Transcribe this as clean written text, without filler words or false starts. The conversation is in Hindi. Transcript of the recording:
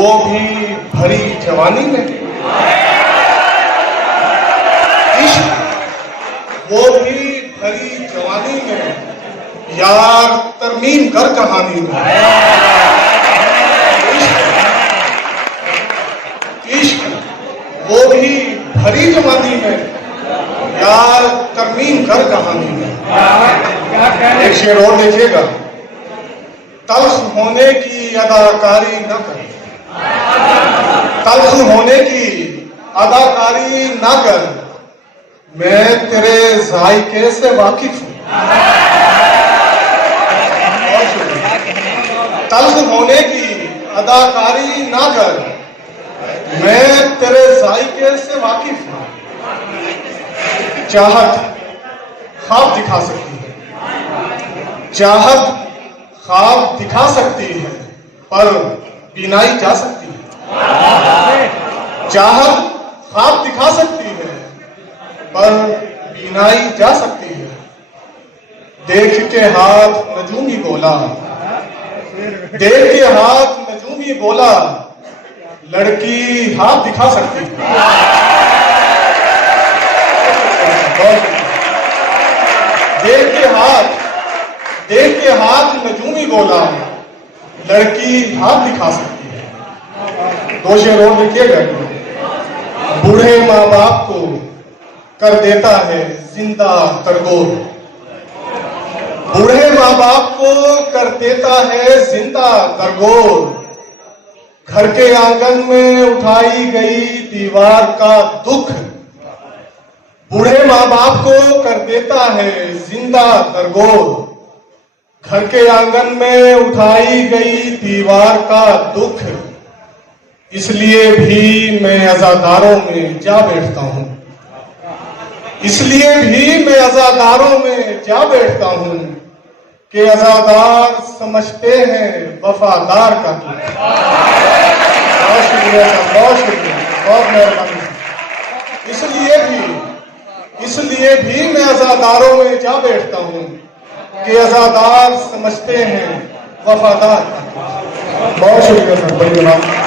वो भी भरी जवानी में, इश्क वो भी भरी जवानी में, यार तरमीम कर कहानी में। इश्क वो भी भरी जवानी में, यार तरमीम कर कहानी में। एक शेर और देखिएगा, तल्ख होने की अदाकारी न कर, तल्ख होने की अदाकारी ना कर, मैं तेरे जायके से वाकिफ हूं। तल्ख होने की अदाकारी ना कर, मैं तेरे जायके से वाकिफ हूं। चाहत ख्वाब दिखा सकती है, चाहत ख्वाब दिखा सकती है, पर बीनाई जा सकती है। चाहत ख्वाब दिखा सकती है, पर बीनाई जा सकती है। देख के हाथ नजूमी बोला, देख के हाथ नजूमी बोला, लड़की हाथ दिखा सकती है। देख के हाथ नजूमी बोला, लड़की हाथ दिखा सकती है। दो शेर और देखिएगा। बूढ़े माँ बाप को कर देता है जिंदा तरगोर, बूढ़े माँ बाप को कर देता है जिंदा तरगोर। घर के आंगन में उठाई गई दीवार का दुख, बूढ़े माँ बाप को कर देता है जिंदा तरगोर। घर के आंगन में उठाई गई दीवार का दुख, इसलिए भी मैं अज़ादारों में जा बैठता हूं, इसलिए भी मैं अज़ादारों में जा बैठता हूं कि अज़ादार समझते हैं वफादार का दुख। बहुत शुक्रिया, बहुत शुक्रिया, बहुत मेहरबानी। इसलिए भी मैं अज़ादारों में जा बैठता हूं कि अज़ादार समझते हैं वफादार। बहुत शुक्रिया सर, धन्यवाद।